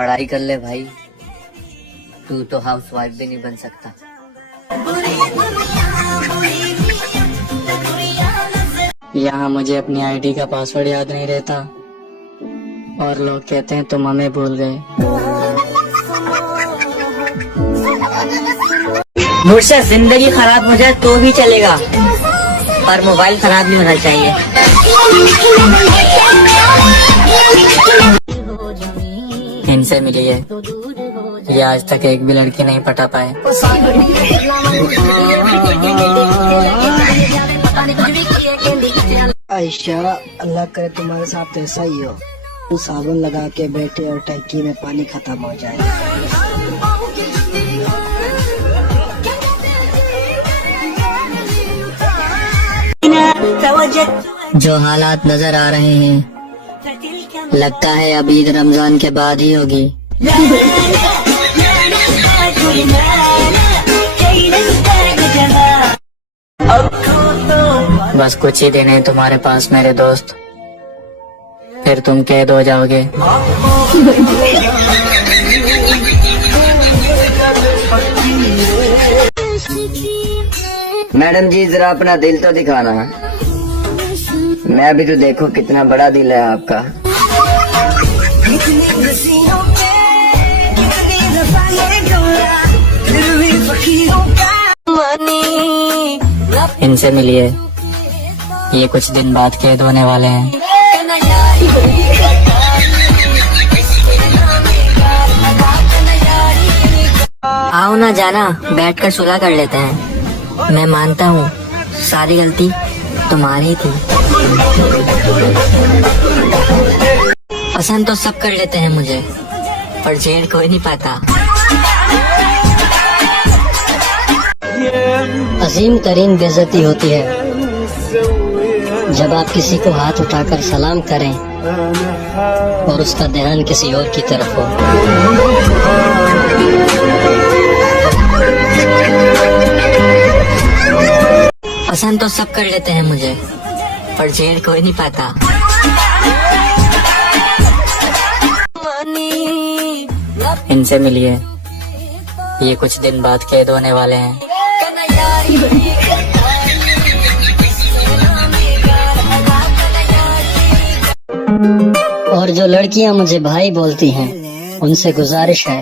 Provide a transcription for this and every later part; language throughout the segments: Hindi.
पढ़ाई कर ले भाई, तू तो हाउस वाइफ भी नहीं बन सकता। यहाँ मुझे अपनी आईडी का पासवर्ड याद नहीं रहता और लोग कहते हैं तुम हमें भूल गए। मुझसे जिंदगी खराब हो जाए तो भी चलेगा, पर मोबाइल खराब नहीं होना चाहिए। इनसे मिली है, ये आज तक एक भी लड़की नहीं पटा पाए। आयशा, अल्लाह करे तुम्हारे साथ ऐसा ही हो। तू साबुन लगा के बैठे और टंकी में पानी खत्म हो जाए। जो हालात नजर आ रहे हैं, लगता है अब ईद रमजान के बाद ही होगी। बस कुछ ही दिन है तुम्हारे पास मेरे दोस्त, फिर तुम कैद हो जाओगे। मैडम जी, जरा अपना दिल तो दिखाना। मैं भी तो देखो कितना बड़ा दिल है आपका। इनसे मिलिए, ये कुछ दिन बाद कैद होने वाले हैं। आओ ना जाना, बैठकर सुलह कर लेते हैं। मैं मानता हूँ सारी गलती तुम्हारी थी। पसंद तो सब कर लेते हैं मुझे, पर जेल कोई नहीं पाता। अजीम तरीन बेइज्जती होती है जब आप किसी को हाथ उठाकर सलाम करें और उसका ध्यान किसी और की तरफ हो। पसंद तो सब कर लेते हैं मुझे, पर जेल कोई नहीं पाता। इनसे मिलिए, ये कुछ दिन बाद कैद होने वाले हैं। और जो लड़कियां मुझे भाई बोलती हैं, उनसे गुजारिश है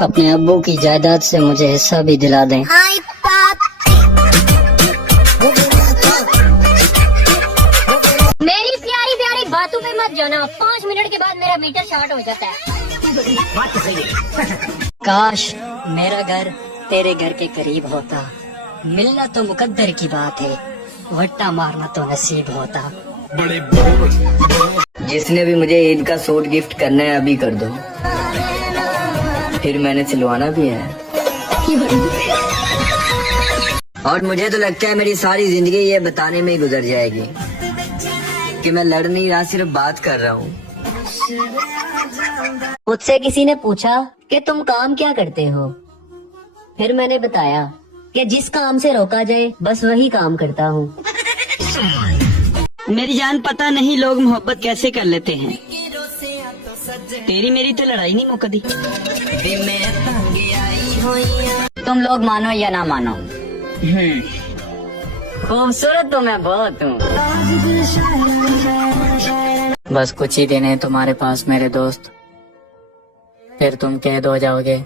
अपने अब्बू की जायदाद से मुझे हिस्सा भी दिला दें। मेरी प्यारी प्यारी बातों पे मत जाना, 5 मिनट के बाद मेरा मीटर शॉर्ट हो जाता है। काश मेरा घर तेरे घर के करीब होता, मिलना तो मुकद्दर की बात है, वट्टा मारना तो नसीब होता। जिसने भी मुझे ईद का सूट गिफ्ट करना है अभी कर दो, फिर मैंने सिलवाना भी है। और मुझे तो लगता है मेरी सारी जिंदगी ये बताने में ही गुजर जाएगी कि मैं लड़ नहीं रहा, सिर्फ बात कर रहा हूँ। मुझसे किसी ने पूछा कि तुम काम क्या करते हो, फिर मैंने बताया कि जिस काम से रोका जाए बस वही काम करता हूँ। मेरी जान, पता नहीं लोग मोहब्बत कैसे कर लेते हैं। तेरी मेरी तो लड़ाई नहीं मुकदी। तुम लोग मानो या ना मानो, खूबसूरत तो मैं बहुत हूँ। बस कुछ ही दिन है तुम्हारे पास मेरे दोस्त, फिर तुम कैद हो जाओगे।